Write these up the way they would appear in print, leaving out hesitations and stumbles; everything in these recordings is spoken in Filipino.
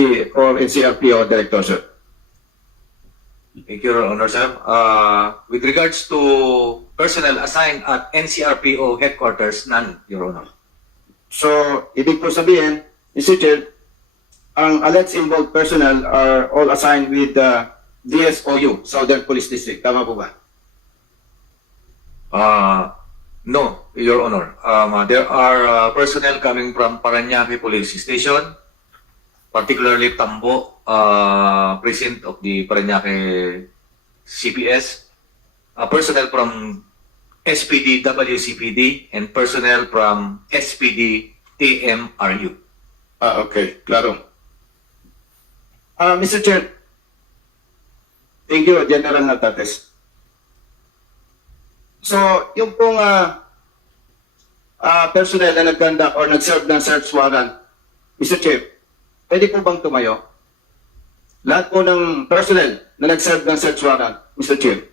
SPD or NCRPO Director, sir. Thank you, Your Honor, sir. With regards to personnel assigned at NCRPO headquarters, none, Your Honor. So, ibig po sabihin, Mr. Chair, ang alleged involved personnel are all assigned with the DSOU, Southern Police District. Tama po ba? No, Your Honor. There are personnel coming from Parañaque Police Station, particularly Tambo, precinct of the Parañaque CPS, personnel from SPD WCPD, and personnel from SPD TMRU. Okay, klaro. Mr. Chair, thank you, General Natates. So, yung pong personnel na nag-conduct or nag-serve ng search warrant, Mr. Chair, pwede po bang tumayo? Lahat po ng personnel na nag-serve ng search warrant, Mr. Chair.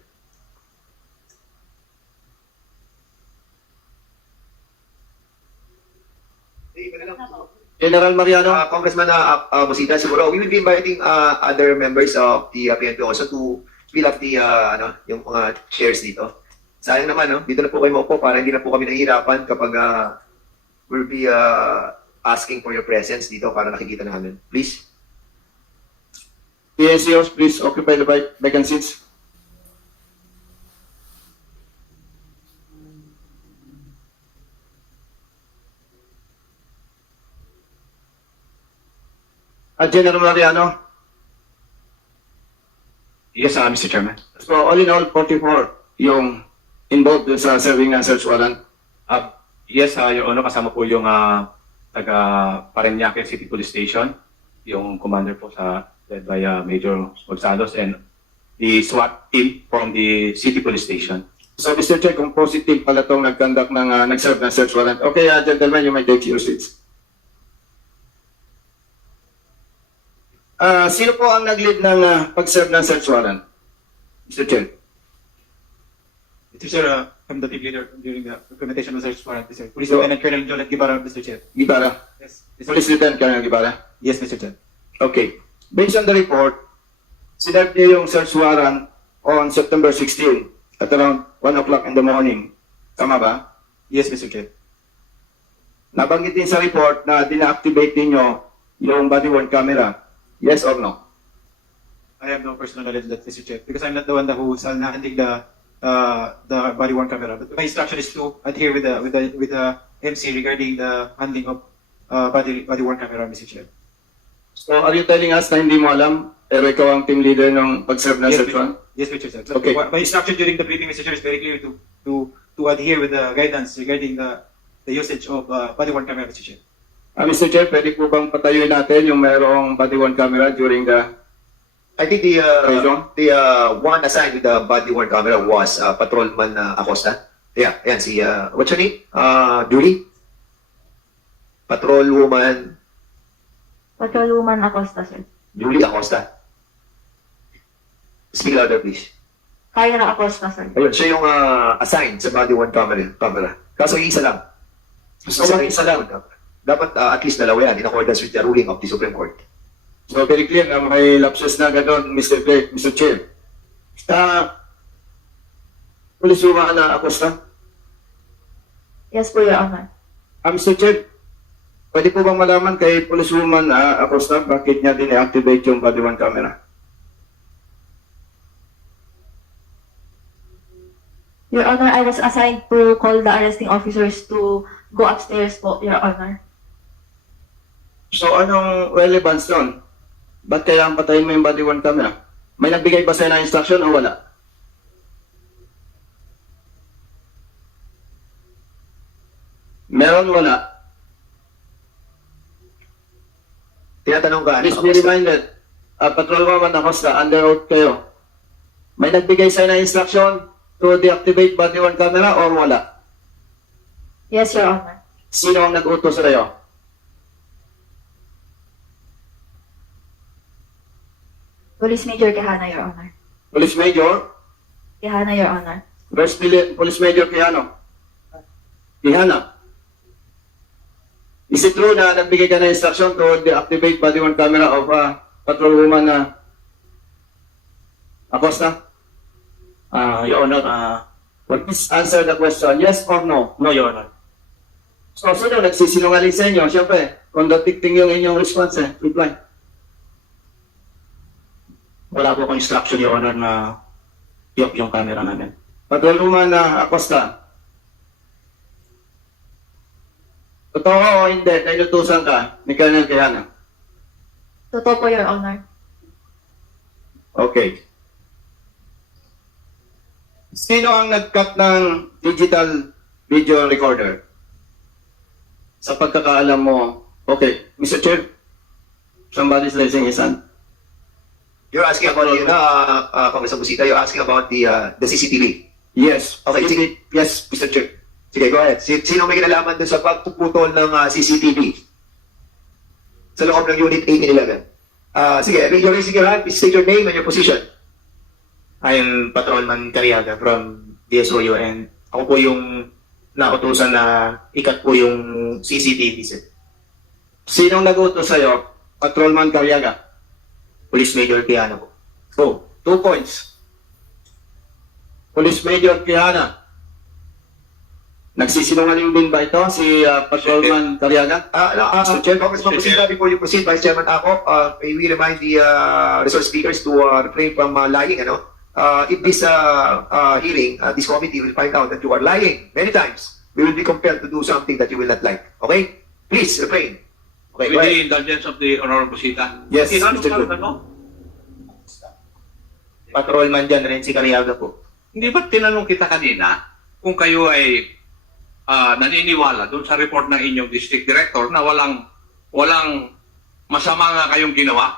General Mariano? Congressman Busita, siguro we will be inviting other members of the PNP also to fill up the yung mga chairs dito. Sayang naman, no? Dito na po kayo maupo para hindi na po kami nahihirapan kapag we'll be asking for your presence dito para nakikita namin. Please. PNCOs, please occupy the vacant seats. General Mariano? Yes, Mr. Chairman. So, all in all, 44 yung involved dun sa serving ng search warrant. Yes, Your Honor, kasama po yung taga Parañaque City Police Station, yung commander po led by Major Gonzalos, and the SWAT team from the City Police Station. So, Mr. Chair, kung positive pala itong nag-conduct ng nag-serve ng search warrant. Okay, gentlemen, you may take your seats. Sino po ang nag-lead ng pag-serve ng search warrant? Mr. Chair. Mr. Chair, I'm the team leader during the implementation of the search warrant, Mr. Police Lieutenant Colonel Jolet Guevara, Mr. Chair. Guevara? Yes, Mr. Police Lieutenant Colonel Guevara? Yes, Mr. Chair. Okay. Based on the report, sinerve niyo yung search warrant on September 16 at around 1 o'clock in the morning. Tama ba? Yes, Mr. Chair. Nabanggit din sa report na dina-activate ninyo yung body-worn camera. Yes or no? I have no personal knowledge of that, Mr. Chair, because I'm not the one who's handling the body-worn camera. But my instruction is to adhere with the MC regarding the handling of body-worn camera, Mr. Chair. So are you telling us na hindi mo alam, pero ikaw ang team leader ng pag-serve ng search warrant? Yes, Mr. Chair. Okay. My instruction during the briefing, Mr. Chair, is very clear to adhere with the guidance regarding the usage of body-worn camera, Mr. Chair. Mr. Chair, pwede po bang patayuin natin yung mayroong body-worn camera during the... I think the one assigned with the body-worn camera was Patrolman Acosta. Yeah, ayan si what's her name? Julie? Patrolwoman Patrolwoman Acosta, sir. Julie Acosta. Speak louder, please. Kyra Acosta, sir. Ayun, siya yung assigned sa body-worn camera. Kaso isa lang. Isa lang. Dapat at least dalawa yan in accordance with the ruling of the Supreme Court. So very clear na may lapses na gano'n, Mr. Chair. Pulisuma na Acosta? Yes po, Your Honor. Mr. Chair, pwede po bang malaman kay Policewoman Acosta bakit niya din-activate yung body-worn camera? Your Honor, I was assigned to call the arresting officers to go upstairs po, Your Honor. So anong relevance nun? Ba't kailangan patayin mo yung body-worn camera? May nagbigay ba sa'yo ng instruction o wala? Meron, wala. Tinatanong ka, Please be reminded, Patrolwoman Acosta, under oath kayo. May nagbigay sa'yo ng instruction to deactivate body-worn camera or wala? Yes, Your Honor. Sino ang nag-utos sa'yo? Police Major Quijano, Your Honor. Police Major? Quijano, Your Honor. Police Major Quijano? Quijana? Is it true na nagbigay ka ng instruction to deactivate body worn camera of patrolwoman na Acosta? Your Honor, Please answer the question, yes or no? no, Your Honor. So, sino nagsisinungaling sa inyo? Siyempre, contradicting yung inyong response reply. Wala po akong instruction, Your Honor, na i-off yung camera namin. Patrolwoman na Acosta. Totoo o hindi, na inutusan ka ni Colonel Quijano? Totoo po, Your Honor. Okay. Sino ang nag-cut ng digital video recorder? Sa pagkakaalam mo, okay, Mr. Chair, somebody's raising his hand. You're asking about, Congressman Busita, you're asking about the CCTV. Yes. Okay, sige. Yes, Mr. Chair. Sige, go ahead. Sino may kinalaman doon sa pagpuputol ng CCTV sa loob ng Unit 1811? Sige, you're raising your hand. Please state your name and your position. I am Patrolman Cariaga from DSOU and ako po yung nautusan na ikat po yung CCTV, sir. Sinong nag-utos sa'yo? Patrolman Cariaga. Police Major Piano po. Oh, 2 points. Police Major Quijana. Nagsisinungaling din ba ito si Patrolman Cariaga? Mr. Chair, Congressman Busita, before you proceed, Vice Chairman ako, may we remind the resource speakers to refrain from lying, if this hearing, this committee will find out that you are lying many times, we will be compelled to do something that you will not like. Okay? Please, refrain. Okay, go With the ahead. indulgence of the Honorable Busita. Yes, Ano Mr. ano, Good. ano? Patrolman dyan rin si Cariaga po. Hindi ba tinanong kita kanina kung kayo ay naniniwala doon sa report ng inyong district director na walang masama nga kayong ginawa?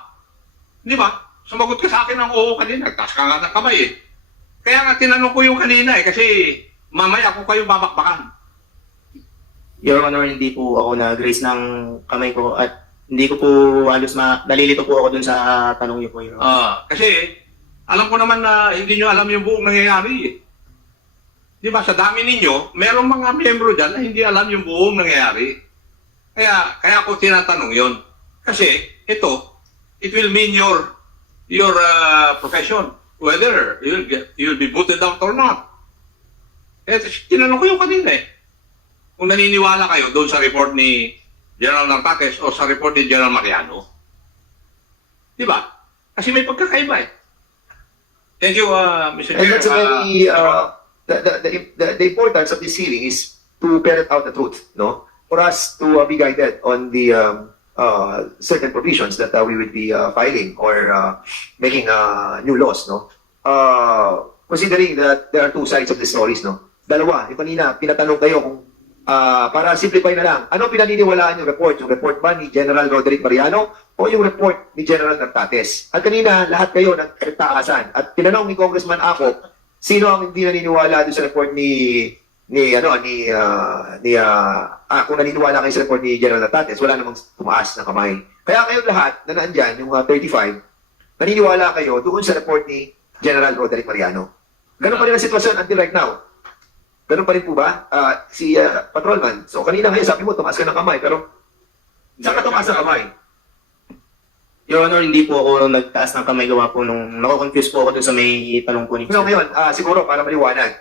Di ba? Sumagot ka sa akin ng oo kanina. Taas ka nga ng kamay eh. Kaya nga tinanong ko yung kanina eh kasi mamaya kung kayo babakbakan. Your Honor, hindi po ako nag-raise ng kamay ko at hindi ko po halos nalilito po ako dun sa tanong niyo po, Your Honor. Kasi alam ko naman na hindi nyo alam yung buong nangyayari eh. Di ba, sa dami ninyo, merong mga miyembro dyan na hindi alam yung buong nangyayari. Kaya ako tinatanong yon. Kasi ito, it will mean your profession, whether you'll be booted out or not. Tinanong ko yung kanina eh. Kung naniniwala kayo doon sa report ni General Nartates o sa report ni General Mariano. Di ba? Kasi may pagkakaiba eh. Thank you, Mr. And Chair. that's a very, the importance of this hearing is to ferret out the truth, no? For us to be guided on the certain provisions that we will be filing or making new laws, no? Considering that there are two sides of the stories, no? Dalawa, yung kanina, pinatanong kayo kung para simplify na lang, ano pinaniniwalaan yung report? Yung report ba ni General Roderick Mariano o yung report ni General Nartates? At kanina, lahat kayo nagtaasan. At tinanong ni Congressman ako, sino ang hindi naniniwala doon sa report kung naniniwala kayo sa report ni General Nartates, wala namang tumaas na kamay. Kaya kayo lahat na naandyan, yung 35, naniniwala kayo doon sa report ni General Roderick Mariano. Ganun pa rin ang sitwasyon until right now. Ganun pa rin po ba? Si Patrolman, so kanina ngayon sabi mo, tumaas ka ng kamay, pero saan ka tumaas ng kamay? Your Honor, hindi po ako nagtaas ng kamay gawa po nung nako-confuse po ako dun sa may tanong po ni So ngayon, siguro para maliwanag,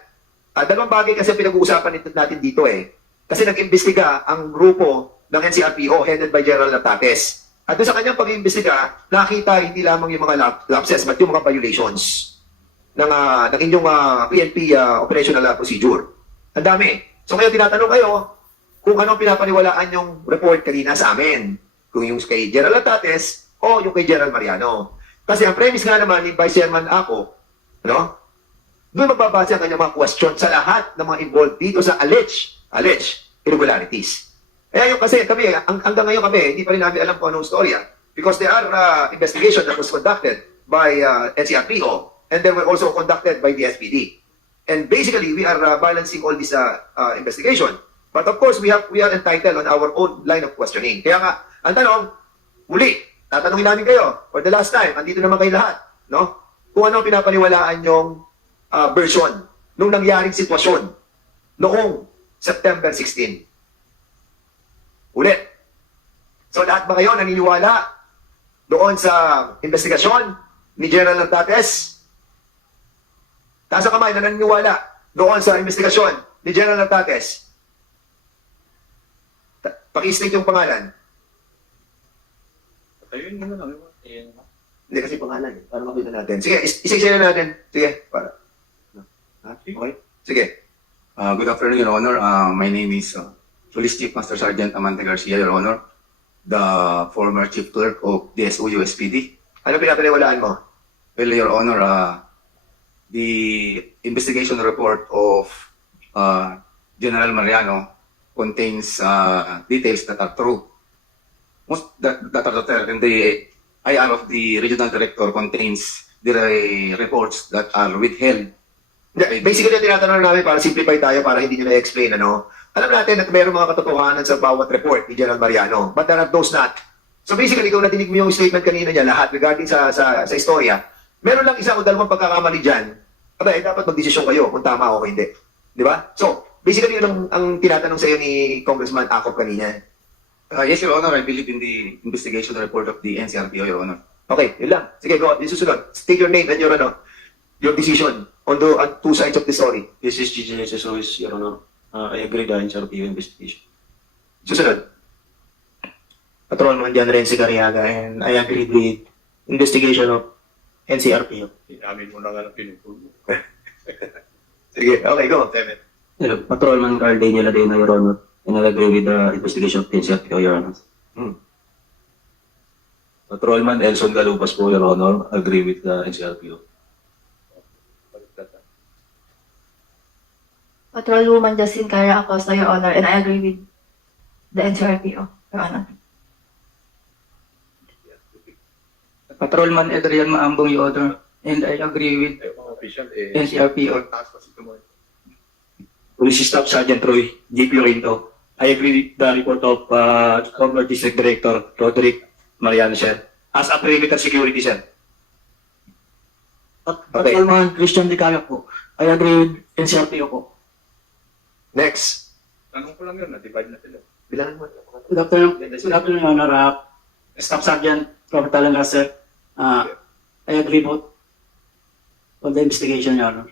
dalawang bagay kasi pinag-uusapan natin dito eh. Kasi nag-imbestiga ang grupo ng NCRPO headed by General Nartates. At doon sa kanyang pag-imbestiga, nakita hindi lamang yung mga lapses, but yung mga violations ng inyong PNP operational procedure. Ang dami. So ngayon tinatanong kayo kung anong pinapaniwalaan yung report kanina sa amin. Kung yung kay General Nartates o yung kay General Mariano. Kasi ang premise nga naman ni Vice Chairman ako, doon magbabase ang kanyang mga question sa lahat ng mga involved dito sa alleged irregularities. Kaya yung kasi kami, hanggang ngayon kami, hindi pa rin namin alam kung anong storya. Because there are investigation that was conducted by NCRPO and they were also conducted by the SPD. And basically, we are balancing all this investigation. But of course, we are entitled on our own line of questioning. Kaya nga, ang tanong, muli, tatanungin namin kayo, for the last time, andito naman kayo lahat, no? Kung ano pinapaniwalaan yung version nung nangyaring sitwasyon noong September 16. Ulit, So lahat ba kayo naniniwala doon sa investigasyon ni General Natates? Taas ang kamay na naniniwala doon sa investigasyon ni General Natates. Paki-state yung pangalan. Ayun mo lang. Hindi kasi pangalan eh, para makita natin. Sige, isa-isa na natin. Sige, para. Ha? Okay? Sige. Good afternoon, Your Honor. My name is Police Chief Master Sergeant Amante Garcia, Your Honor, the former Chief Clerk of DSOU SPD. Ano pinapaniwalaan mo? Well, Your Honor, the investigation report of General Mariano contains details that are true. Most that are there, and the IR of the Regional Director contains the reports that are withheld. Basically, yung tinatanong namin para simplify tayo para hindi nyo na-explain, ano? Alam natin at mayroong mga katotohanan sa bawat report ni General Mariano, but there are those not. So basically, kung natinig mo yung statement kanina niya, lahat regarding sa istorya, meron lang isa o dalawang pagkakamali dyan, abay, dapat magdesisyon kayo kung tama o hindi. Di ba? So, basically, yun ang tinatanong sa iyo ni Congressman Acop kanina. Yes, Your Honor, I believe in the investigation report of the NCRPO, Your Honor. Okay, yun lang. Sige, go. Yung susunod. State your name and your decision on two sides of the story. This is GGS SOS, Your Honor. I agree the NCRPO investigation. Susunod. Patrolman John Renzi Cariaga, and I agree with investigation of NCRPO. Amin mo na nga ng pinupulo. Sige, okay, go. Hello, Patrolman Carl Daniel Adena, Your Honor. And I agree with the investigation of NCRPO, Your Honor. Patrolman Elson Galupas po, Your Honor. Agree with the NCRPO. Patrolwoman Justin Cara Acosta, Your Honor, and I agree with the NCRPO, Your Honor. Patrolman Adrian Maambong, Your Honor, and I agree with NCRPO. Police Staff Sergeant Roy J. Rinto. I agree with the report of former District Director Roderick Mariano, sir. As a perimeter security, sir. Patrolman Christian Dicayo po. I agree with NCRPO po. Next. Tanong ko lang yun, na-divide na sila. Bilangan mo. Good afternoon, Your Honor. Staff Sergeant Robert Allen sir. I agree po on the investigation, Your Honor.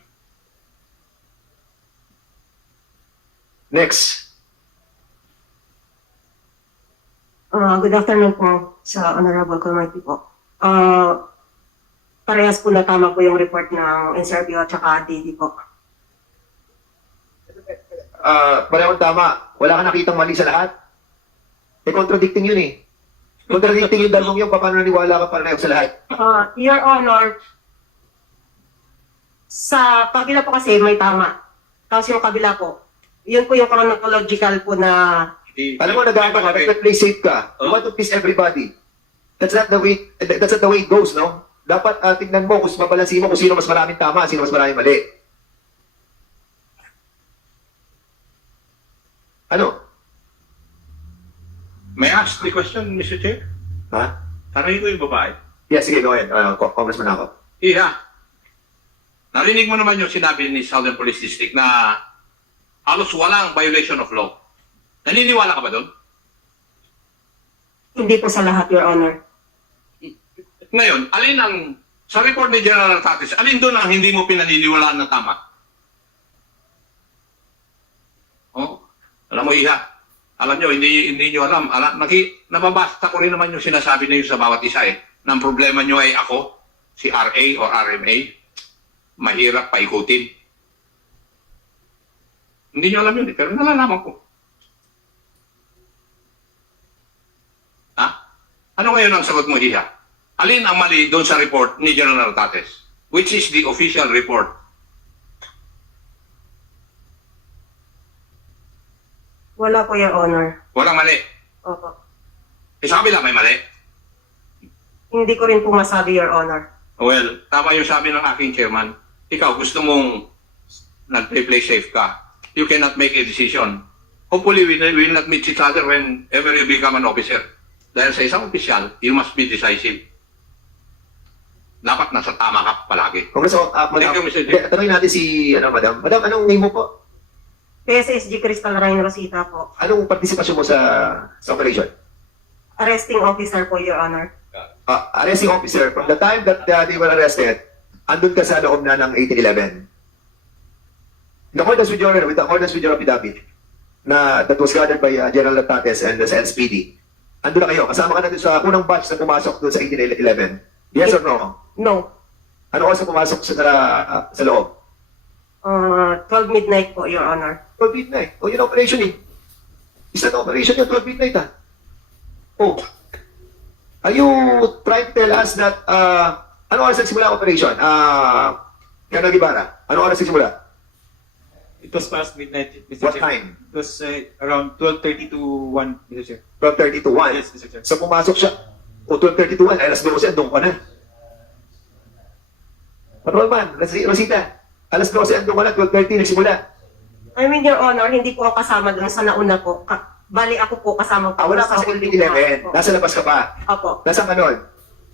Next. Good afternoon po sa Honorable Committee po. Parehas po na tama po yung report ng NCRPO at saka DD po. Parehong tama. Wala ka nakitang mali sa lahat. Eh, contradicting yun eh. Contradicting yung dalawang yun. Paano naniwala ka pareho sa lahat? Your Honor, sa kabila po kasi may tama. Tapos yung kabila po, yun po yung chronological po na... Alam mo, nag-aano ka, play safe ka. You want to please everybody. That's not the way it goes, no? Dapat tignan mo, kung mabalansin mo kung sino mas maraming tama, sino mas maraming mali. Ano? May I ask the question, Mr. Chair? Ha? Tanongin ko yung babae. Yeah, sige, go ahead. Congressman ako. Iya. Narinig mo naman yung sinabi ni Southern Police District na halos walang violation of law. Naniniwala ka ba doon? Hindi po sa lahat, Your Honor. Ngayon, alin ang, sa report ni General Tatis, alin doon ang hindi mo pinaniniwalaan na tama? Oh, alam mo, Iha, alam nyo, hindi nyo alam. Nababasta ko rin naman yung sinasabi na yun sa bawat isa eh. Na ang problema nyo ay ako, si RA or RMA, mahirap paikutin. Hindi nyo alam yun eh, pero nalalaman ko. Ha? Ano ngayon ang sagot mo, Iha? Alin ang mali doon sa report ni General Tates? Which is the official report? Wala po, Your Honor. Walang mali. Opo. Sabi lang may mali. Hindi ko rin po masabi, Your Honor. Well, tama yung sabi ng aking chairman. Ikaw, gusto mong nag-play safe ka. You cannot make a decision. Hopefully, we will not meet each other whenever you become an officer. Dahil sa isang opisyal, you must be decisive. Dapat nasa tama ka palagi. Congressman, Thank you, Mr. Chair. tanongin natin si, Madam. Madam, anong name mo po? PSSG Crystal Ryan Rosita po. Anong partisipasyon mo sa operation? arresting officer po, Your Honor. Arresting officer, from the time that they were arrested, andun ka sa loob na ng 1811. In accordance with your affidavit, na that was gathered by General Latates and the LSPD, andun na kayo, kasama ka na doon sa unang batch na pumasok doon sa 1811. Yes or no? No. Ano oras na pumasok sa loob? 12 midnight po, Your Honor. 12 midnight. O, yun ang operation eh. Isa na operation yung 12 midnight ah. Oh. Are you trying to tell us that, ano oras nagsimula ang operation? Colonel Guevara, ano oras nagsimula? It was past midnight, Mr. What Chair. time? It was around 12:30 to 1, Mr. Chair. 12:30 to 1. Yes, Mr. Chair. So pumasok siya, o 12:30 to 1, alas 12, andun ka na. Patrolman, Rosita, alas 12, andun ka na, 12:30, nagsimula. I mean, Your Honor, hindi po ako kasama doon sa nauna po. Bali, ako po kasama po. Wala ka sa 1811, nasa labas ka pa. Opo. Nasaan ka nun?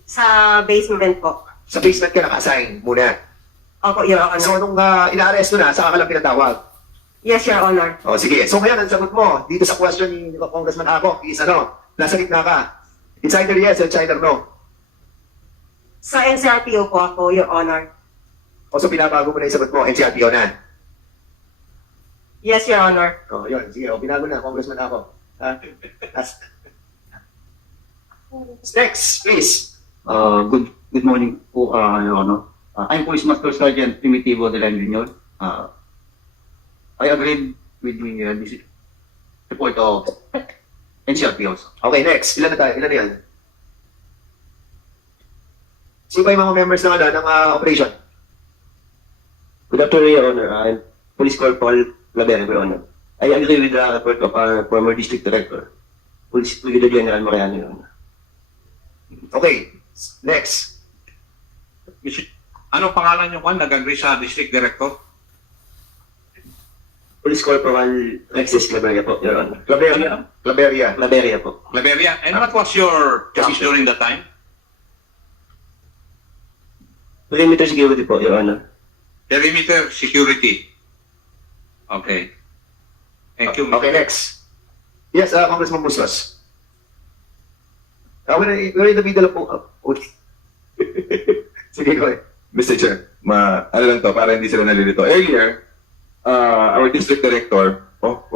Sa basement po. Sa basement ka naka-assign muna. Opo, Your Honor. So nung ina-arresto na, saka ka lang pinatawag. Yes, Your Honor. O sige, so ngayon ang sagot mo, dito sa question ni Congressman Ako, is ano, nasa gitna ka. It's either yes or it's either no. Sa NCRPO po ako, Your Honor. O so pinabago mo na yung sagot mo, NCRPO na. Yes, Your Honor. O yun, sige, o binago na, Congressman Ako. Next, please. Good morning po, Your Honor. I'm Police Master Sergeant Primitivo de la Junior. I agreed with the this report of NCRPOs. Okay, next. Ilan na tayo? Ilan na yan? Sino ba yung mga members ng operation? Good afternoon, Your Honor. I'm Police Corporal Labera, Your Honor. I agree with the report of our former District Director, Police Brigadier General Mariano, Your Honor. Okay, next. Ano pangalan niyo kan? Nag-agree sa district director? Police Corporal Alexis Claveria po, Your Honor. Claveria. Claveria po. Claveria. And what was your job during that time? Perimeter security po, Your Honor. Perimeter security. Okay. Thank you. Okay, next. Yes, Congressman Bustos. We're in the middle of... Sige ko eh. Mr. Chair, ano lang to, para hindi sila nalilito. Earlier, our district director of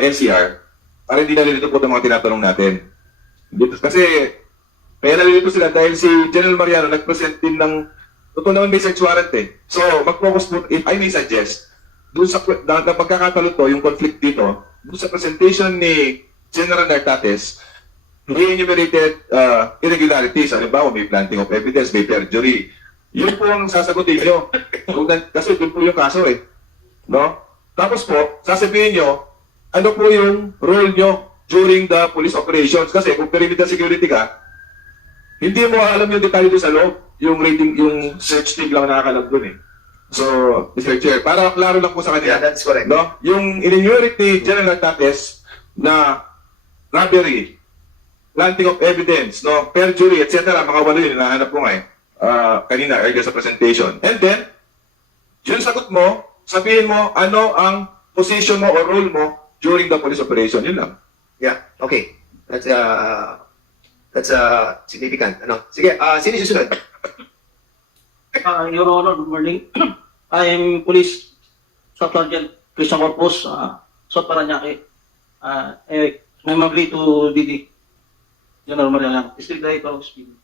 NCR, para hindi nalilito po itong mga tinatanong natin. Kasi, kaya nalilito sila dahil si General Mariano nag-present din ng, totoo naman may search warrant eh. So, mag-focus po, if I may suggest, doon sa pagkakatalo to, yung conflict dito, doon sa presentation ni General Nartates, may enumerated irregularities. Halimbawa, may planting of evidence, may perjury. Yun po ang sasagutin nyo. Kasi doon po yung kaso eh. No? Tapos po, sasabihin nyo, ano po yung role nyo during the police operations? Kasi kung perimeter security ka, hindi mo alam yung detalye doon sa loob. Yung rating, yung search team lang nakakalam doon eh. So, Mr. Chair, para klaro lang po sa kanya. Yeah, that's correct. No? Yung in-enumerate ni General Tates na robbery, planting of evidence, no, perjury, etc. Mga walo yun, hinahanap ko nga eh. Kanina, earlier sa presentation. And then, yung sagot mo, sabihin mo ano ang position mo o role mo during the police operation. Yun lang. Yeah, okay. That's significant. Ano? Sige, sino susunod? Your Honor, good morning. I'm Police Staff Sergeant Christian Corpus, South Paranaque. I'm agree to DD General Mariano, District Director of Speed.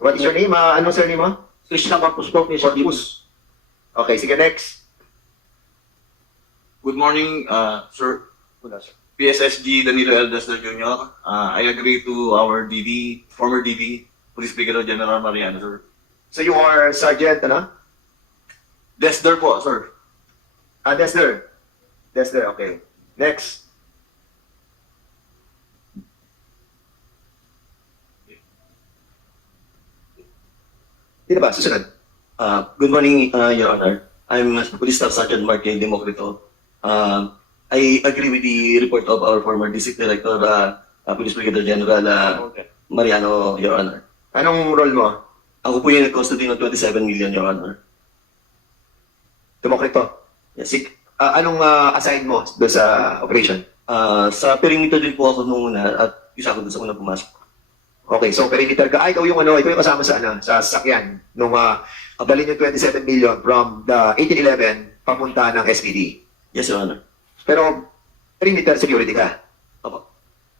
What is your name? Ano surname mo? Christian Corpus po, Corpus. Okay, sige, next. Good morning, sir. PSSG Danilo L. Desder Jr. I agree to our DD, former DD, Police Brigadier General Mariano, sir. So you are Sergeant, ano? Desder po, sir. Desder. Desder, okay. Next. Dito ba? Susunod. Good morning, Your Honor. I'm Police Staff Sergeant Mark J. Democrito. I agree with the report of our former District Director, Police Brigadier General Mariano, Your Honor. Anong role mo? Ako po yung nag-custody ng 27 million, Your Honor. Demokrito? Yes. Anong assign mo doon sa operation? Sa perimeter din po ako nung una at isa ko doon sa unang pumasok. Okay, so perimeter ka. Ikaw yung kasama sa sa sasakyan nung dalhin yung 27 million from the 1811 papunta ng SPD. Yes, Your Honor. Pero perimeter security ka. Opo.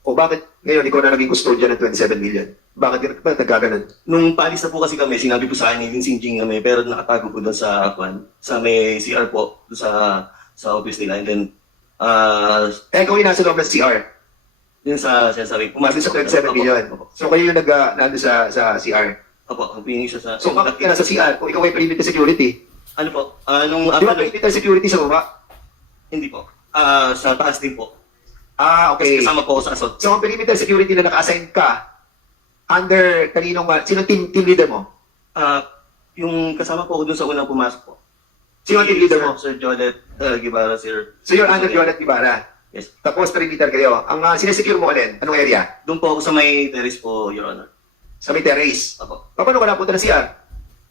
O bakit ngayon ikaw na naging custodian ng 27 million? Bakit nagkaganon? Nung paalis na po kasi kami, sinabi po sa akin, sinjing kami, pero nakatago po doon sa may CR po, doon sa office nila. And then, ikaw yung nasa loob ng CR. yun sa sinasabi, pumasok Sa 27 million. Opo. So kayo yung nando sa CR. Opo, ang pinili siya sa... So bakit ka nasa CR kung ikaw ay perimeter security? Ano po? Nung... Di ba perimeter security sa baba? Hindi po. Sa taas din po. Okay. Kasi kasama po ako sa assault. So ang perimeter security na naka-assign ka, under kaninong, sino team leader mo? Yung kasama po ako dun sa unang pumasok po. Sino ang team leader mo? Sir Jolet Guevara, sir. So you're under Violet Ibarra. Yes. Tapos perimeter kayo. Ang sinesecure mo alin? Anong area? Doon po ako sa may terrace po, Your Honor. Sa may terrace. Apo. Paano ka napunta ng CR?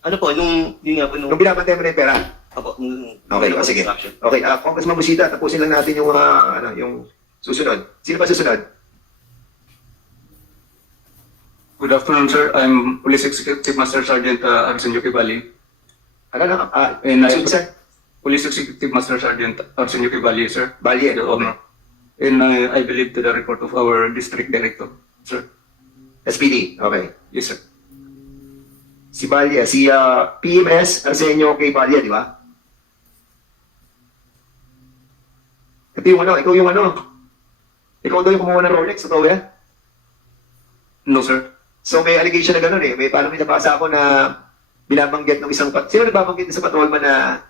Ano po, yun nga po, Nung binabantay mo na yung pera? Apo, Okay, sige. Okay, Congressman Busita, tapusin lang natin yung yung susunod. Sino ba susunod? Good afternoon, sir. I'm Police Executive Master Sergeant Arsenio Kibali. Ano na? And sir? Police Executive Master Sergeant Arsenio Kibali, sir. Bali, Your okay. Honor. And I believe to the report of our District Director, sir. SPD, okay. Yes, sir. Si Balya, si PMS Arsenio kay Balya, di ba? Ito yung ikaw yung ikaw daw yung kumuha ng Rolex, totoo yan? No, sir. So may allegation na gano'n eh. Parang may nabasa ako na binabanggit ng isang sino nagbabanggit sa patrolman na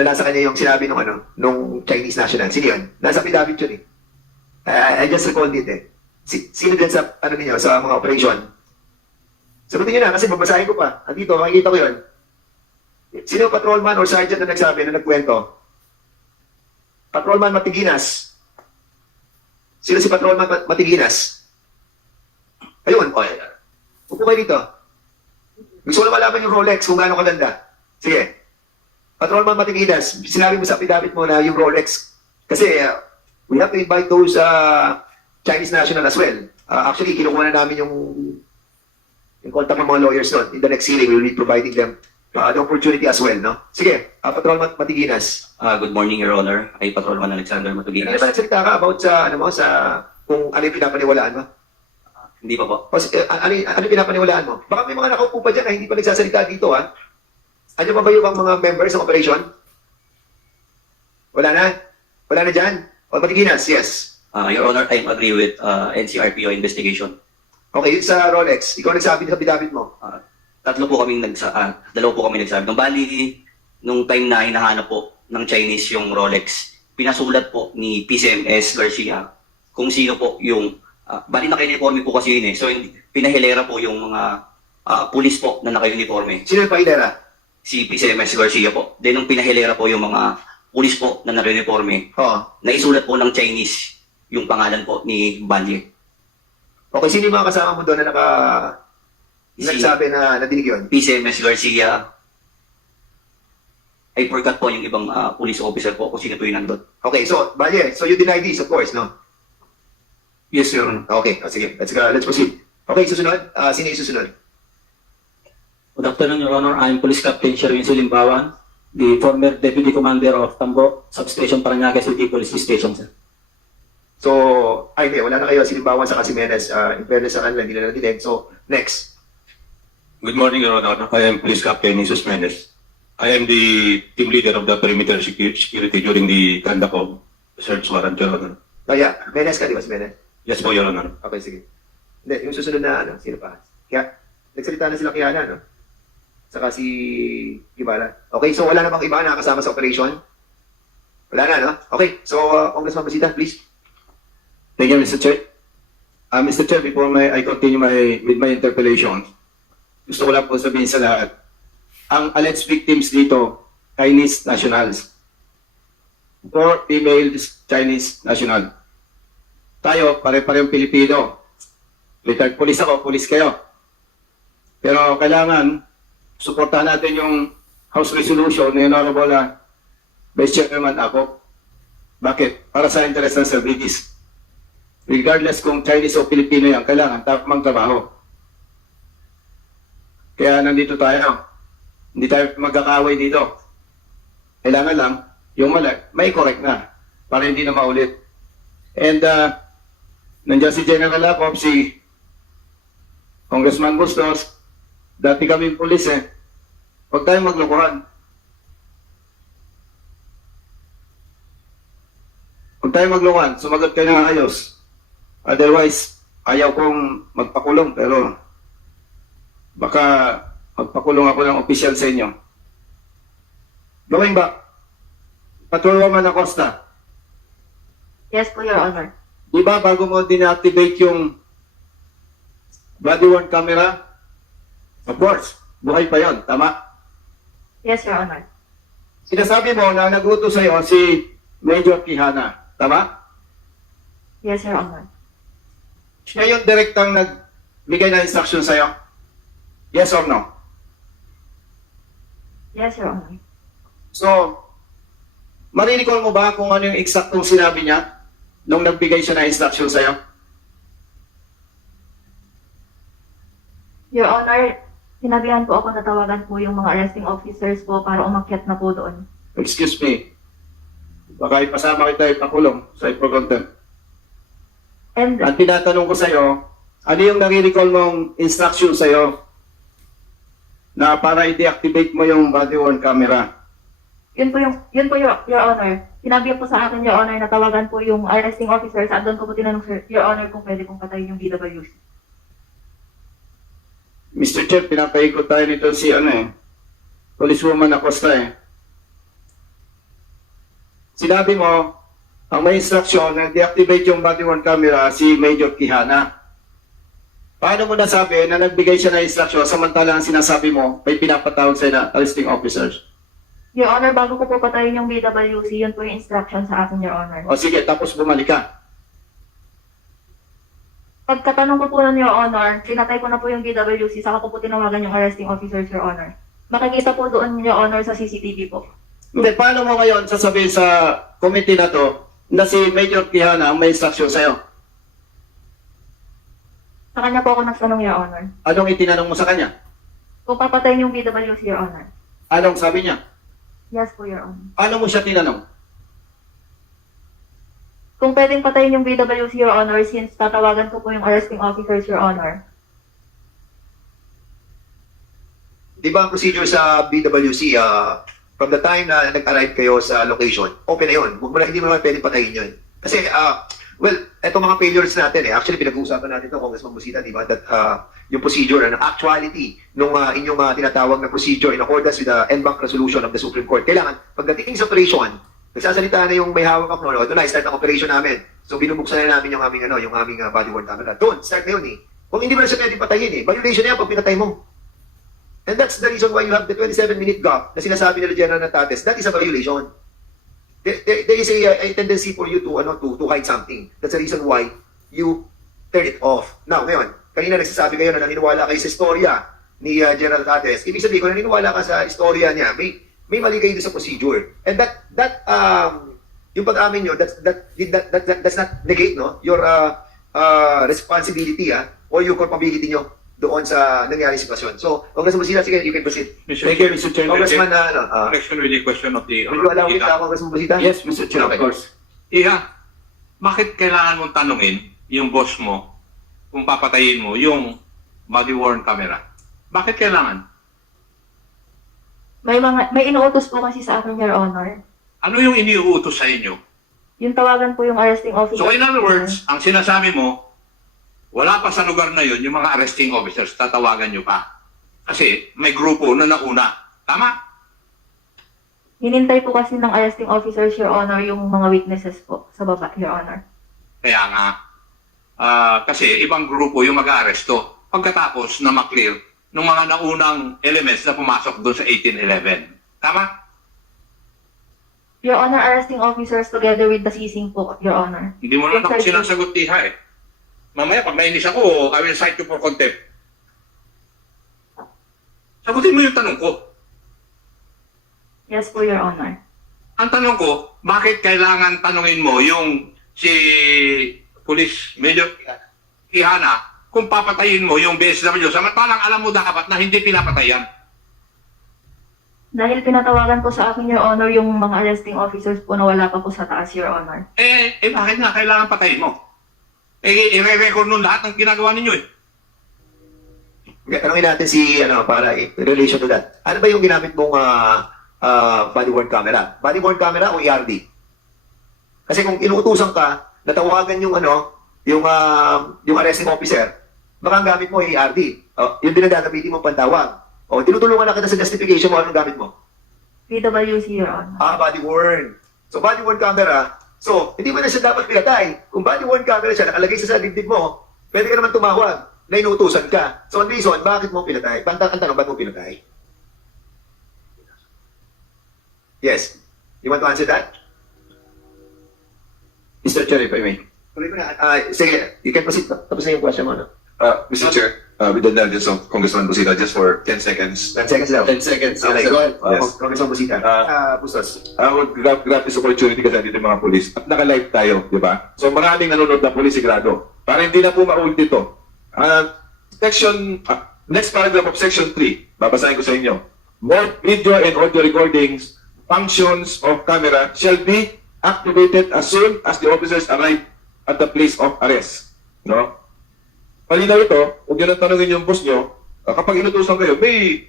nasa kanya yung sinabi nung Chinese national? Sino yun? Nasa affidavit yun eh. I just recalled it eh. Sino din sa ninyo, sa mga operation? Sagutin nyo na kasi babasahin ko pa. Andito, makikita ko yun. Sino yung patrolman or sergeant na nagsabi, na nagkwento? Patrolman Matiginas. Sino si Patrolman Matiginas? Ayun. Upo kayo dito. Gusto ko na malaman yung Rolex kung gaano kaganda. Sige. Patrolman Matiginas, sinabi mo sa affidavit mo na yung Rolex. Kasi we have to invite those Chinese national as well. Actually, kinukuha na namin yung contact ng mga lawyers doon. In the next hearing, we will be providing them the opportunity as well, no? Sige, Patrolman Matiginas. Good morning, Your Honor. Ay Patrolman Alexander Hindi Matuginas. ba nagsalita ka about sa kung ano yung pinapaniwalaan mo? Hindi pa po. Ano yung pinapaniwalaan mo? Baka may mga nakaupo pa dyan na hindi pa nagsasalita dito, ha? Ano ba ba yung mga members ng operation? Wala na? Wala na dyan? Matiginas, yes. Your Honor, I agree with NCRPO investigation. Okay, yun sa Rolex. Ikaw nagsabi sa affidavit mo. Dalawa po kami nagsabi. Nung time na hinahanap po ng Chinese yung Rolex, pinasulat po ni PCMS Garcia kung sino po yung, bali naka-uniforme po kasi yun eh. So pinahilera po yung mga pulis po na naka-uniforme. Sino yung pahilera? Si PCMS Garcia po. Then nung pinahilera po yung mga pulis po na naka-uniforme, naisulat po ng Chinese yung pangalan po ni Banye. Okay, sino yung mga kasama mo doon na nagsabi na nadinig yun? PCMS Garcia. I forgot po yung ibang police officer po kung sino po yung nandun. Okay, so, Balye, so you deny this, of course, no? Yes, Your Honor. Okay, sige. Let's proceed. Okay, susunod. Sino yung susunod? Good afternoon, Your Honor. I'm Police Captain Sherwin Sulimbawan, the former Deputy Commander of Tambo Substation Parañaque City Police Station, sir. So, hindi. Wala na kayo. Silimbawan sa Casimenes. In fairness sa kanila, hindi na nadinig. So, next. Good morning, Your Honor. I am Police Captain Jesus Menes. I am the team leader of the perimeter security during the conduct of search warrant, Your Honor. Kaya, Menes ka, di ba si Menes? Yes po, Your Honor. Okay, sige. Hindi, yung susunod na, sino pa? Kaya, nagsalita na sila Kiana, no? Saka si Gibala. Okay, so wala na bang iba na kasama sa operation? Wala na, no? Okay, so, Congressman Busita, please. Thank you, Mr. Chair. Mr. Chair, before I continue with my interpellation, gusto ko lang po sabihin sa lahat, ang alleged victims dito, Chinese nationals. 4 female Chinese national. Tayo, pare-parehong Pilipino. Retired police ako, police kayo. Pero kailangan, suportahan natin yung House Resolution ni Honorable Vice Chairman ako. Bakit? Para sa interest ng services. regardless kung Chinese o Filipino yan, kailangan tamang trabaho. Kaya nandito tayo. Hindi tayo magkakaaway dito. Kailangan lang, yung mali, may correct na para hindi na maulit. And nandiyan si General Acop, si Congressman Bustos, dati kaming pulis Huwag tayong maglokohan. Huwag tayong maglokohan. Sumagot kayo ng ayos. Otherwise, ayaw kong magpakulong pero baka magpakulong ako ng opisyal sa inyo. Going back, Patrolwoman Acosta, Yes po, Your Honor. di ba bago mo dinactivate yung body-worn camera? Of course, buhay pa yon, tama? Yes, Your Honor. Sinasabi mo na nag-utos sa'yo si Major Quijana, tama? Yes, Your Honor. Siya yung direktang nagbigay ng instruction sa'yo? Yes or no? Yes, Your Honor. So, marinicall mo ba kung ano yung eksaktong sinabi niya nung nagbigay siya ng instruction sa'yo? Your Honor, sinabihan po ako na tawagan po yung mga arresting officers po para umakyat na po doon. Excuse me. Baka ipasama kita ipakulong sa ipro-contempt. And Ang tinatanong ko sa'yo, ano yung nare-recall mong instruction sa'yo na para i-deactivate mo yung body-worn camera? yun po Your Honor. Sinabi po sa akin, Your Honor, na tawagan po yung arresting officers at doon ko po tinanong, Your Honor, kung pwede kong patayin yung BWC. Mr. Chair, pinapaikot tayo nito si Policewoman Acosta Sinabi mo, ang may instruction na deactivate yung body-worn camera si Major Quijana. Paano mo nasabi na nagbigay siya ng instruction samantala ang sinasabi mo may pinapatawag sa na arresting officers? Your Honor, bago ko po patayin yung BWC, yun po yung instruction sa akin, Your Honor. O sige, tapos bumalik ka. Pagkatanong ko po nun, Your Honor, sinatay ko na po yung BWC, saka ko po tinawagan yung arresting officers, Your Honor. Makikita po doon, Your Honor, sa CCTV po. Hindi, paano mo ngayon sasabihin sa committee na to na si Major Quijana ang may instruction sa'yo? Sa kanya po ako nagtanong, Your Honor. Anong itinanong mo sa kanya? Kung papatayin yung BWC, Your Honor. Anong sabi niya? Yes po, Your Honor. Ano mo siya tinanong? Kung pwedeng patayin yung BWC, Your Honor, since tatawagan ko po yung arresting officers, Your Honor. Di ba ang procedure sa BWC, from the time na nag-arrive kayo sa location, open na yun. Hindi mo naman pwedeng patayin yun. Kasi, well, etong mga failures natin actually pinag-uusapan natin ito, Congressman Busita, di ba, that yung procedure and actuality nung inyong tinatawag na procedure in accordance with the en banc resolution of the Supreme Court. Kailangan, pagdating sa operation, nagsasalita na yung may hawak ako, ito na, start ang operation namin. So, binubuksan na namin yung aming, body-worn camera. Doon, start na yun Kung hindi mo na siya pwedeng patayin violation na yan pag pinatay mo. And that's the reason why you have the 27-minute gap na sinasabi nila General Natates. That is a violation. There is a tendency for you to hide something. That's the reason why you turn it off. Now, ngayon, kanina nagsasabi kayo na naniniwala kayo sa istorya ni General Natates. Ibig sabihin, kung naniniwala ka sa istorya niya, may mali kayo sa procedure. And yung pag-amin nyo, that's not negate your responsibility or your culpability nyo doon sa nangyaring sitwasyon. So, Congressman Busita, sige, you can proceed. Thank you, Mr. Chair. Congressman, Connection with the question of the will you allow me to Congressman Busita? Yes, Mr. Chair, of Okay. course. Iha, bakit kailangan mong tanungin yung boss mo kung papatayin mo yung body-worn camera? Bakit kailangan? May inuutos po kasi sa akin, Your Honor. Ano yung iniuutos sa inyo? Yung tawagan po yung arresting officers. So in other words, ang sinasabi mo, wala pa sa lugar na yun yung mga arresting officers, tatawagan nyo pa. Kasi may grupo na nauna. Tama? Hinintay po kasi ng arresting officers, Your Honor, yung mga witnesses po sa baba, Your Honor. Kaya nga, kasi ibang grupo yung mag-aaresto pagkatapos na maklear ng mga naunang elements na pumasok doon sa 1811. Tama? Your Honor, arresting officers together with the seizing po, Your Honor. Hindi mo na ako sinasagot, Iha Mamaya, pag nainis ako, I will cite you for contempt. Sagutin mo yung tanong ko. Yes po, Your Honor. Ang tanong ko, bakit kailangan tanungin mo yung si Police Major Quijana kung papatayin mo yung BSW, samantalang alam mo dapat na hindi pinapatayan. Dahil pinatawagan po sa akin, Your Honor, yung mga arresting officers po na wala pa po sa taas, Your Honor. Bakit nga kailangan patayin mo? I-record nun lahat ng ginagawa ninyo eh. Tanungin natin si, para in relation to that. Ano ba yung ginamit mong body-worn camera? Body-worn camera o ERD? Kasi kung inuutusan ka, natawagan yung, yung arresting officer, baka ang gamit mo ay ERD. Yung dinagagamitin mo pantawag. Tinutulungan na kita sa justification mo, anong gamit mo? PWC, Your Honor. Body-worn. So, body-worn camera. So, hindi mo na siya dapat pinatay. Kung body-worn camera siya, nakalagay sa dibdib mo, pwede ka naman tumawag na inuutusan ka. So, ang reason, bakit mo pinatay? Ang tanong, ba't mo pinatay? Yes. You want to answer that? Mr. Chair, if I may. Sige, you can proceed. Tapos na yung question mo, Mr. Chair, with the indulgence of Congressman Busita, just for 10 seconds. 10 seconds daw. 10 seconds. Okay, go ahead. Yes. Congressman Busita. Bustos. I would grab this opportunity kasi dito yung mga polis. At naka-live tayo, di ba? So maraming nanonood na polis sigurado. Para hindi na po maulit ito. Next paragraph of section 3, babasahin ko sa inyo. Both video and audio recordings, functions of camera shall be activated as soon as the officers arrive at the place of arrest. No? Palinaw ito, huwag nyo nang tanongin yung boss nyo, kapag inutusan kayo, may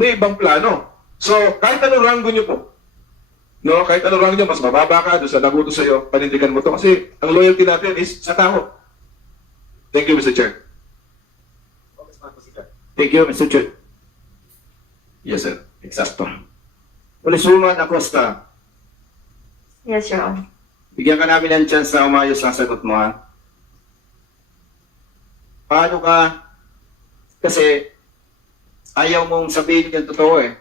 ibang plano. So, kahit anong ranggo nyo po, no, kahit anong ranggo nyo, mas mababa ka doon sa naguto sa'yo, panindigan mo to kasi ang loyalty natin is sa tao. Thank you, Mr. Chair. Thank you, Mr. Chair. Yes, sir. Exacto. Policewoman Acosta, Yes, Your Honor. bigyan ka namin ng chance na umayos ang sagot mo, ha? Paano ka? Kasi ayaw mong sabihin yung totoo eh.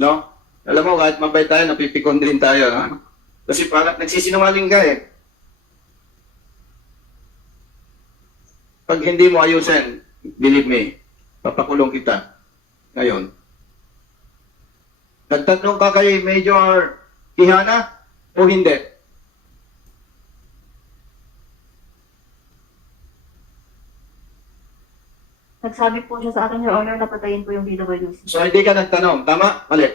No? Alam mo, kahit mabay tayo, napipikon din tayo. No? Kasi parang nagsisinungaling ka eh. Pag hindi mo ayusin, believe me, papakulong kita. Ngayon. Nagtatanong ka kay Major Quijana o hindi? Nagsabi po siya sa akin, Your Honor, na patayin po yung BWC. So hindi ka nagtanong. Tama? Mali?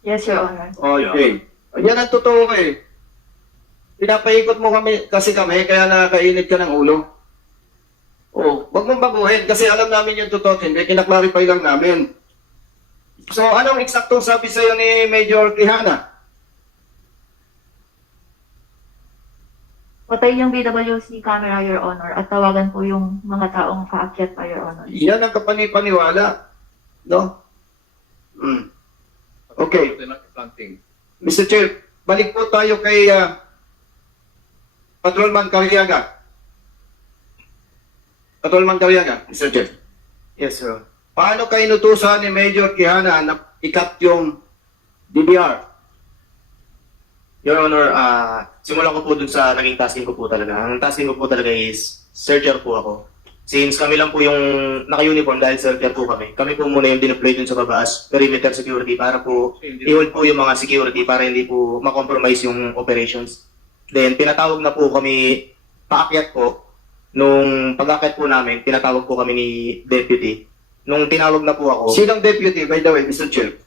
Yes, Your Honor. Okay. Yan ang totoo eh. Pinapaikot mo kami, kasi kami, kaya nakakainit ka ng ulo. Wag mong baguhin, kasi alam namin yung totoo, hindi, kinaklarify lang namin. So, anong eksaktong sabi sa'yo ni Major Quijana? Patayin yung BWC camera, Your Honor, at tawagan po yung mga taong kaakyat pa, Your Honor. Yan ang kapanipaniwala. No? Okay. Mr. Chair, balik po tayo kay Patrolman Carriaga. Patrolman Carriaga, Mr. Chair. Yes, sir. Paano kayo inutusan ni Major Quijana na ikat yung DBR? Your Honor, simulan ko po dun sa naging tasking ko po talaga. Ang tasking ko po talaga is searcher po ako. Since kami lang po yung naka-uniform dahil searcher po kami. Kami po muna yung dineploy dun sa baba as perimeter security para po i-hold po yung mga security para hindi po makompromise yung operations. Then pinatawag na po kami paakyat po. Nung pag-akyat po namin, pinatawag po kami ni Deputy. Nung tinawag na po ako... Sinong deputy, by the way, Mr. Chair?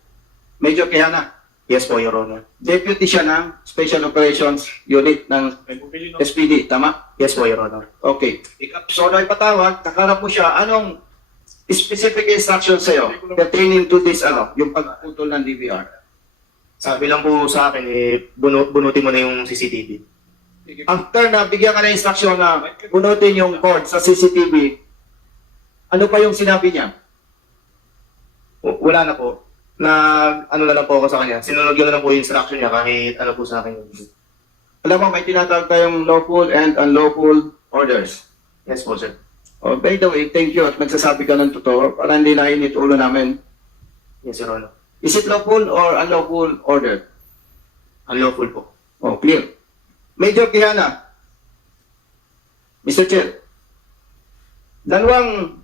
Major Quijana? Yes po, Your Honor. Deputy siya ng Special Operations Unit ng SPD, tama? Yes po, Your Honor. Okay. So, na ipatawag, nakarap mo siya, anong specific instruction sa'yo pertaining to this, yung pagputol ng DVR? Sabi lang po sa akin, bunutin mo na yung CCTV. After na bigyan ka ng instruction na bunutin yung cord sa CCTV, ano pa yung sinabi niya? Wala na po. Na lang po ako sa kanya. Sinunod ko na lang po yung instruction niya kahit ano po sa akin. Alam mo, may tinatawag tayong lawful and unlawful orders. Yes po, sir. By the way, thank you at nagsasabi ka ng totoo para hindi nainit ulo namin. Yes, Your Honor. Is it lawful or unlawful order? Unlawful po. Clear. Major Quijana, Mr. Chair, dalawang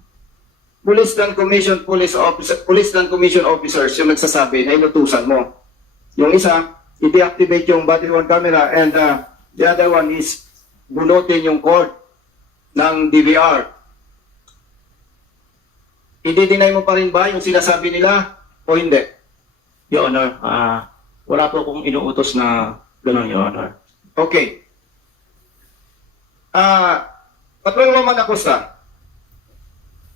Police and Commission officers yung nagsasabi na inutusan mo. Yung isa, i-deactivate yung body-worn camera and the other one is bunutin yung court ng DBR, i-deny mo pa rin ba yung sinasabi nila o hindi? Your Honor, wala po akong inuutos na gano'n, Your Honor. Okay. Patrol Roman Acosta,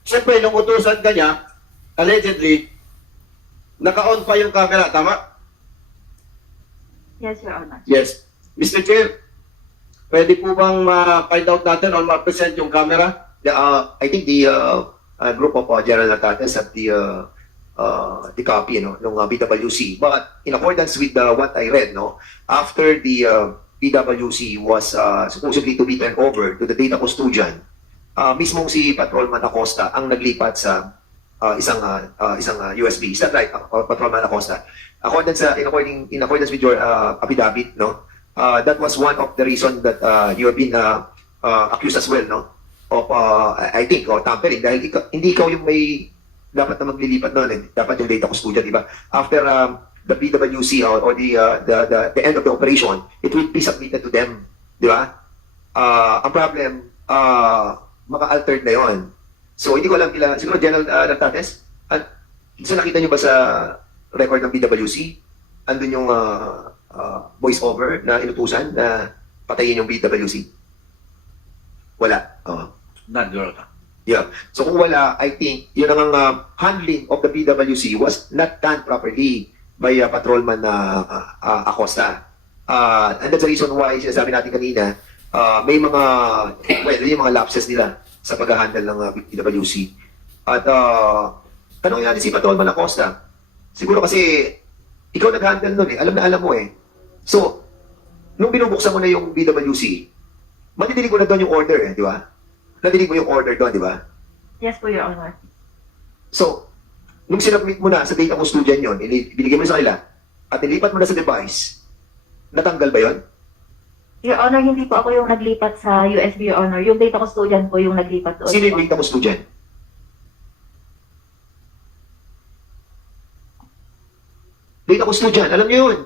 siyempre, nung utusan ka niya, allegedly, naka-on pa yung camera, tama? Yes, Your Honor. Yes. Mr. Chair, pwede po bang ma-find out natin or ma-present yung camera? I think the group of General Natates have the copy, no, ng BWC. But in accordance with what I read, no, after the BWC was supposedly to be turned over to the data custodian, mismong si Patrolman Acosta ang naglipat sa isang USB. Is that right, Patrolman Acosta? In accordance with your affidavit, no, that was one of the reasons that you have been accused as well, no, of I think tampering dahil hindi ikaw yung may dapat na maglilipat noon, dapat yung data custodian, di ba? After the BWC or the end of the operation, it will be submitted to them, di ba? Ang problem, maka-altered na yon. So hindi ko alam siguro General Natates, so nakita niyo ba sa record ng BWC, andun yung voice over na inutusan na patayin yung BWC? Wala. None, Your Honor. Yeah. So kung wala, I think yun ang handling of the BWC was not done properly by Patrolman Acosta. And that's the reason why sinasabi natin kanina, may yung mga lapses nila sa pag-handle ng BWC. At tanongin natin si Patrolman Acosta. Siguro kasi ikaw nag-handle nun alam na alam mo So, nung binubuksan mo na yung BWC, madidinig mo na doon yung order di ba? Nadinig mo yung order doon, di ba? Yes po, Your Honor. So, nung sinubmit mo na sa data custodian yun, binigay mo sa kanila, at nilipat mo na sa device, natanggal ba yun? Your Honor, hindi po ako yung naglipat sa USB, Your Honor. Yung data custodian po yung naglipat doon. Sino yung data custodian? Data custodian, alam niyo yun.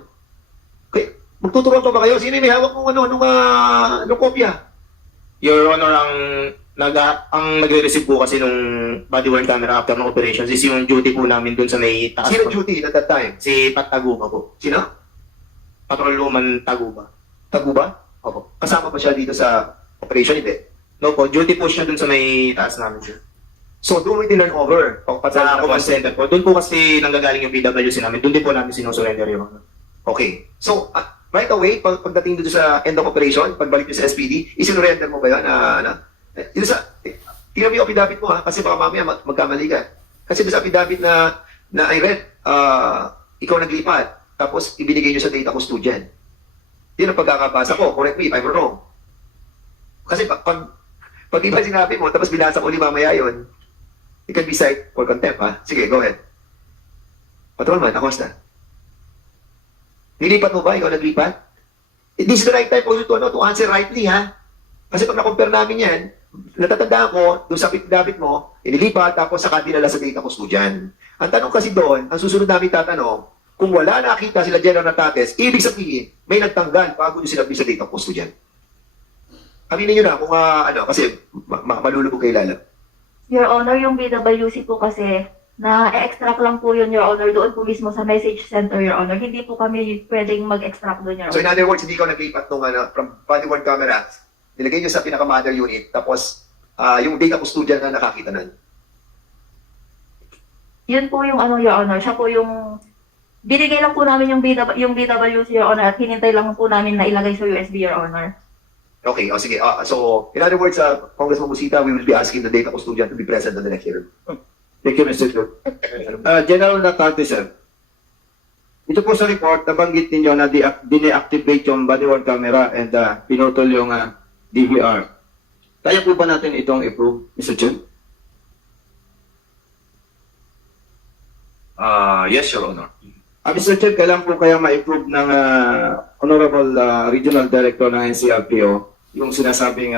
Okay, magtuturuan pa ba kayo? Sino yung may hawak mong nung kopya? Your Honor, ang nagre-receive po kasi nung body-worn camera after ng operations is yung duty po namin dun sa may taas. Sino duty at that time? Si Pat Taguba po. Sino? Patrolwoman Taguba. Taguba? Opo. Kasama pa siya dito sa operation, hindi? No po, duty po siya dun sa may taas namin, sir. So, doon mo tinurn over? Sa command center po. Doon po kasi nanggagaling yung PWC namin. Doon din po namin sinusurrender, Your Honor. Okay. So, right away, pagdating dito sa end of operation, pagbalik nyo sa SPD, isinurrender mo ba yun? Tingnan mo yung affidavit mo kasi baka mamaya magkamali ka. Kasi sa affidavit na I read, ikaw naglipat, tapos ibinigay nyo sa data custodian. Yun ang pagkakabasa ko. Correct me if I'm wrong. Kasi pag iba sinabi mo, tapos binasa ko ulit mamaya yun, it can be cited for contempt, Sige, go ahead. Patrolman Acosta. Nilipat mo ba? Ikaw naglipat? This is the right time for you to answer rightly, Kasi pag na-compare namin yan, natatandaan ko, doon sa affidavit mo, inilipat, tapos saka dinala sa data custodian. Ang tanong kasi doon, ang susunod namin tatanong, kung wala nakita sila General Natates, ibig sabihin, may nagtanggal bago nyo sinabi sa data custodian. Aminin nyo na kung kasi malulubog kayo lalo. Your Honor, yung BWC po kasi, na-extract lang po yun, Your Honor, doon po mismo sa message center, Your Honor. Hindi po kami pwedeng mag-extract doon, Your Honor. So in other words, hindi ikaw naglipat nung from body-worn camera, nilagay nyo sa pinaka-mother unit, tapos yung data custodian na nakakita nun. Yun po yung Your Honor, siya po yung binigay lang po namin yung BWC, Your Honor, at hinintay lang po namin na ilagay sa USB, Your Honor. Okay, sige. So, in other words, Congressman Busita, we will be asking the data custodian to be present on the next hearing. Thank you, Mr. Chair. General Natates, sir. Ito po sa report, nabanggit ninyo na dine-activate yung body-worn camera and pinutol yung DVR. Kaya po ba natin itong approve, Mr. Chair? Yes, Your Honor. Mr. Chair, kailan po kaya ma-approve ng Honorable Regional Director ng NCRPO yung sinasabing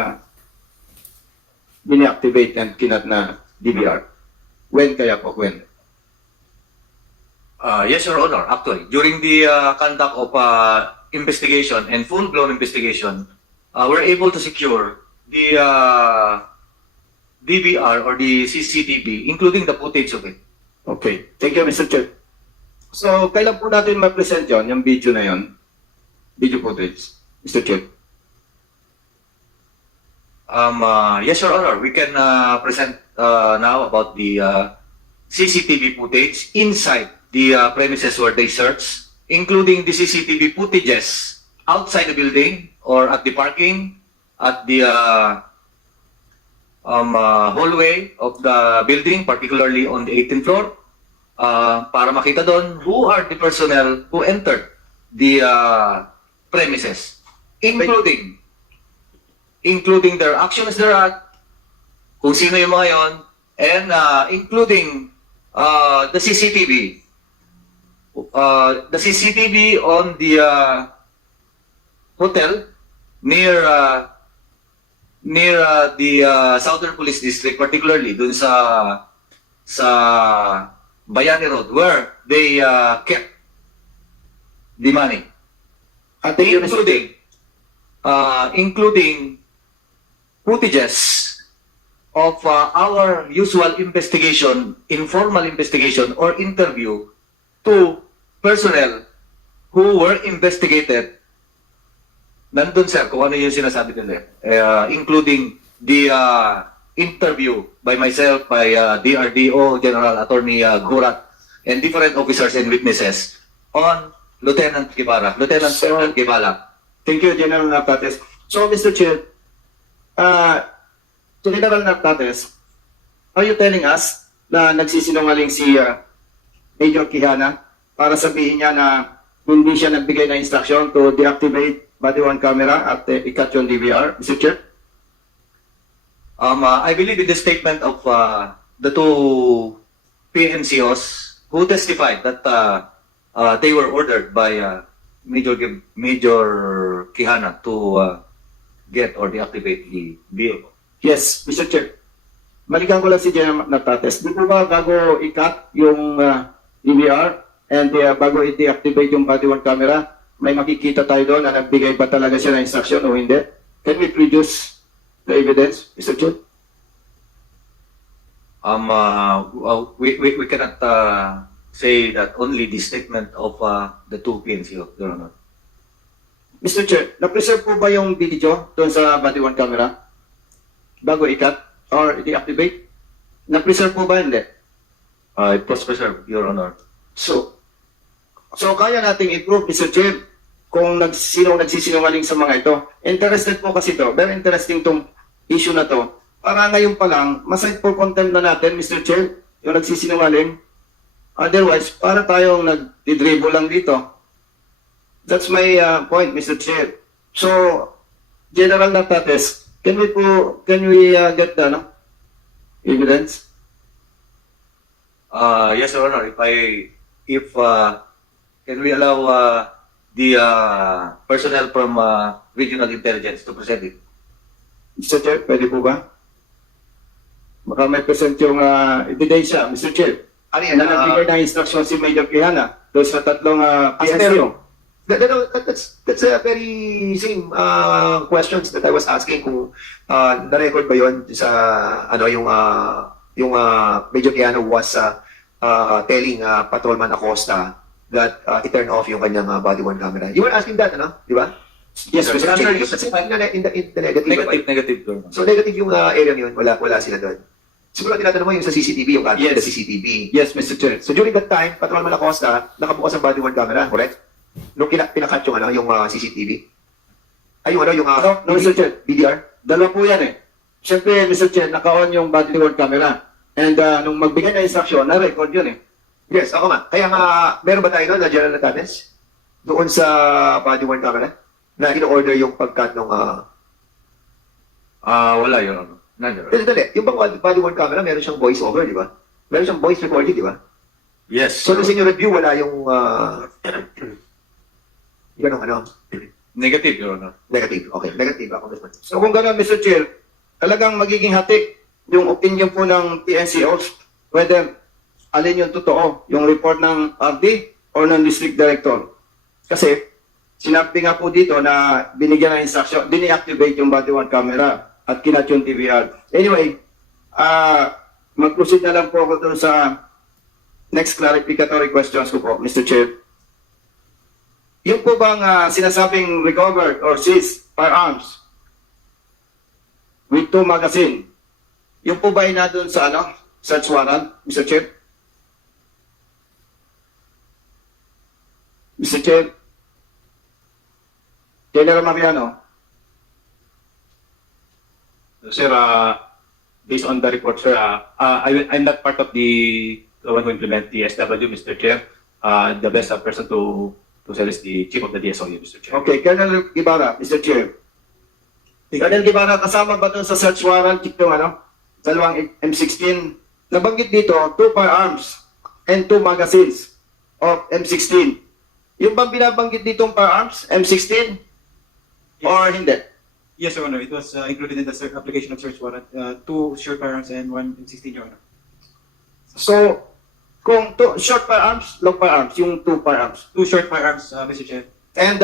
dine-activate and kinat na DVR? When kaya po? When? Yes, Your Honor. Actually, during the conduct of investigation and full-blown investigation, were able to secure the DVR or the CCTV, including the footage of it. Okay. Thank you, Mr. Chair. So, kailan po natin ma-present yun, yung video na yun? Video footage, Mr. Chair. Yes, Your Honor, we can present now about the CCTV footage inside the premises where they searched, including the CCTV footages outside the building or at the parking, at the hallway of the building, particularly on the 18th floor, para makita doon who are the personnel who entered the premises, including their actions thereat, kung sino yung mga yon, and including the CCTV. The CCTV on the hotel near the Southern Police District, particularly dun sa Bayani Road, where they kept the money, including footages of our usual investigation, informal investigation or interview to personnel who were investigated. Nandun, sir, kung ano yung sinasabi nila. Including the interview by myself, by DRDO, General Attorney Gurat, and different officers and witnesses on Lieutenant Guevara, Lieutenant Colonel Guevara. Thank you, General Nartates. So, Mr. Chair, General Nartates, are you telling us na nagsisinungaling si Major Quijana para sabihin niya na hindi siya nagbigay ng instruction to deactivate body worn camera at ikat yung DVR, Mr. Chair? I believe in the statement of the two PNCOs who testified that they were ordered by Major Quijana to get or deactivate the vehicle. Yes, Mr. Chair. Balikan ko lang si General Nartates. Di po ba bago ikat yung DVR and bago i-deactivate yung body worn camera, may makikita tayo doon na nagbigay ba talaga siya ng instruction o hindi? Can we produce the evidence, Mr. Chair? We cannot say that only the statement of the two PNCO, Your Honor. Mr. Chair, na-preserve po ba yung video doon sa body worn camera? Bago ikat or i-deactivate? Na-preserve po ba hindi? It was preserved, Your Honor. So kaya nating i-prove, Mr. Chair, kung sino nagsisinungaling sa mga ito. Interested po kasi to. Very interesting tong issue na to. Para ngayon pa lang, maside for contempt na natin, Mr. Chair, yung nagsisinungaling. Otherwise, para tayong nag-dribble lang dito. That's my point, Mr. Chair. So, General Nartates, can we get the evidence? Yes, Your Honor. If can we allow the personnel from Regional Intelligence to present it? Mr. Chair, pwede po ba? Baka may present yung ebidensya, Mr. Chair. Ano yan? Na nagbigay ng instruction si Major Quijana doon sa tatlong PNCO. That's a very same questions that I was asking kung na-record ba yon sa yung Major Quijana was telling Patrolman Acosta that i-turn off yung kanyang body worn camera. You were asking that, ano? Di ba? Yes, Mr. Chair. In the negative. Negative, Your Honor. So negative yung area yun, wala sila doon. Siguro tinatanong mo yung sa CCTV, yung Yes. the CCTV. Yes, Mr. Chair. So during that time, Patrolman Acosta, nakabukas ang body worn camera, correct? Nung pinakat yung CCTV. Ay, yung No, Mr. Chair. BDR? Dalawa po yan eh. Siyempre, Mr. Chair, naka-on yung body worn camera. And nung magbigay ng instruction, na-record yun eh. Yes, ako nga. Kaya nga, meron ba tayo doon na General Natanes? Doon sa body worn camera? Na in-order yung pagkat ng... Wala, Your Honor. None, Your Honor. Dali. Yung bang body worn camera, meron siyang voice over, di ba? Meron siyang voice recording, di ba? Yes. So, sa inyo review, wala yung... Ganun, Negative, Your Honor. Negative. Okay, negative ako. So kung gano'n, Mr. Chair, talagang magiging hatik yung opinion po ng PNCOs whether alin yung totoo, yung report ng RD or ng District Director. Kasi Sinabi nga po dito na binigyan ng instruction, dini-activate yung body worn camera at kinat yung TVR. Anyway, mag-proceed na lang po ako doon sa next clarificatory questions ko po, Mr. Chair. Yung po bang sinasabing recovered or seized firearms with 2 magazine, yung po ba ay na doon sa search warrant, Mr. Chair? Mr. Chair, General Mariano. Sir, based on the report, sir, I'm not part of the one who implement the SW, Mr. Chair. The best person to sell is the chief of the DSOU, Mr. Chair. Okay, Colonel Guevara, Mr. Chair. Colonel Guevara, kasama ba doon sa search warrant yung dalawang M16? Nabanggit dito, 2 firearms and 2 magazines of M16. Yung bang binabanggit ditong firearms, M16? Or hindi? Yes, Your Honor. It was included in the application of search warrant. 2 short firearms and 1 M16, Your Honor. So, kung short firearms, long firearms, yung 2 firearms. 2 short firearms, Mr. Chair. And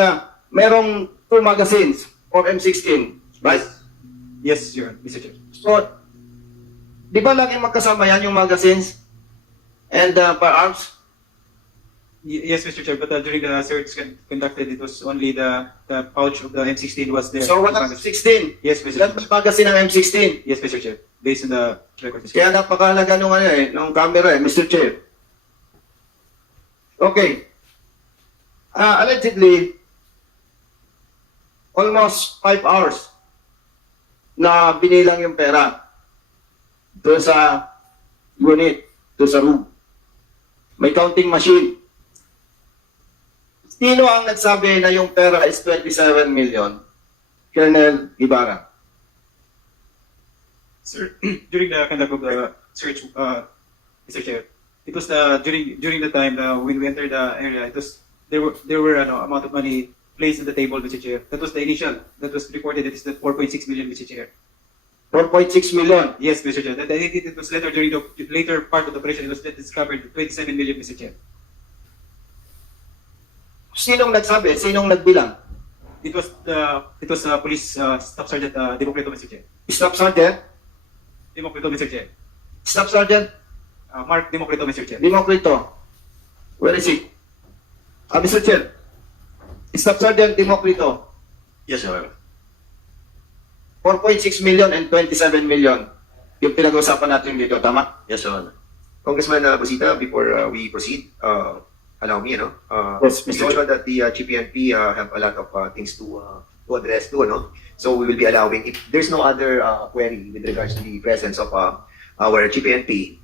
merong 2 magazines of M16, right? Yes, Your Honor, Mr. Chair. So, di ba laging magkasama yan yung magazines and firearms? Yes, Mr. Chair, but during the search conducted, it was only the pouch of the M16 was there. So, walang M16? Yes, Mr. Ilan ba magazine ng M16? Yes, Mr. Chair. Based on the record, Mr. Kaya napakalaga nung camera Mr. Chair. Okay. Allegedly, almost 5 hours na binilang yung pera doon sa unit, doon sa room. May counting machine. Sino ang nagsabi na yung pera is 27 million? Colonel Ibarra. Sir, during the conduct of the search, Mr. Chair, it was during the time when we entered the area, there were amount of money placed on the table, Mr. Chair. That was the initial. That was reported. It is the 4.6 million, Mr. Chair. 4.6 million? Yes, Mr. Chair. It was later during the later part of the operation. It was discovered 27 million, Mr. Chair. Sinong nagsabi? Sinong nagbilang? It was Police Staff Sergeant Democrito, Mr. Chair. Staff Sergeant? Democrito, Mr. Chair. Staff Sergeant? Mark Democrito, Mr. Chair. Democrito. Where is he? Mr. Chair. Staff Sergeant Democrito. Yes, Your Honor. 4.6 million and 27 million. Yung pinag-usapan natin dito, tama? Yes, Your Honor. Congressman Busita, before we proceed, allow me, Yes, we Mr. know that the GPNP have a lot of things to address too, So we will be allowing, if there's no other query with regards to the presence of our GPNP,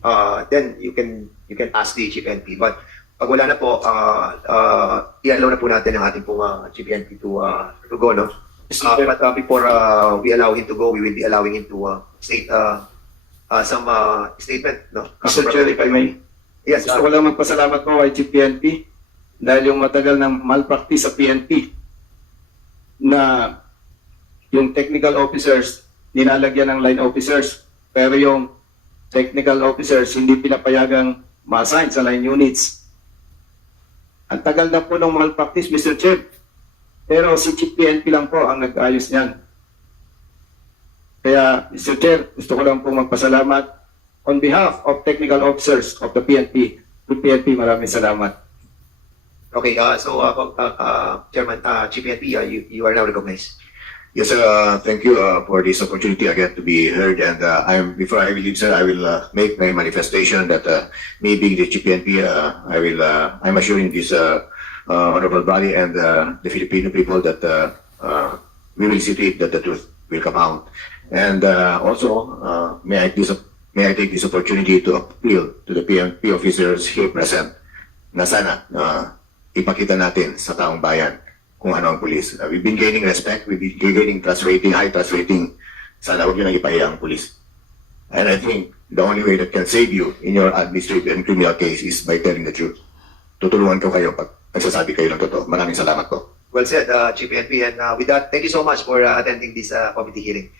then you can ask the GPNP. But pag wala na po, i-allow na po natin ang ating pong GPNP to go, no? But before we allow him to go, we will be allowing him to state some statement, no? Mr. Chair, if I may. Yes, Gusto ko lang magpasalamat po kay Chief PNP dahil yung matagal ng malpractice sa PNP na yung technical officers nilalagyan ng line officers pero yung technical officers hindi pinapayagang ma-assign sa line units. Ang tagal na po ng malpractice, Mr. Chair. Pero si Chief PNP lang po ang nag-ayos niyan. Kaya, Mr. Chair, gusto ko lang po magpasalamat on behalf of technical officers of the PNP. To PNP, maraming salamat. Okay, Chairman, GPNP, you are now recognized. Yes, sir. Thank you for this opportunity again to be heard. And before I leave, sir, I will make my manifestation that me being the GPNP, I'm assuring this honorable body and the Filipino people that we will see to it that the truth will come out. And also, may I take this opportunity to appeal to the PNP officers here present na sana ipakita natin sa taong bayan kung ano ang pulis. We've been gaining respect, we've been gaining trust rating, high trust rating. Sana huwag nyo nang ipahiya ang pulis. And I think the only way that can save you in your administrative and criminal case is by telling the truth. Tutulungan ko kayo pag nagsasabi kayo ng totoo. Maraming salamat po. Well said, GPNP. And with that, thank you so much for attending this committee hearing.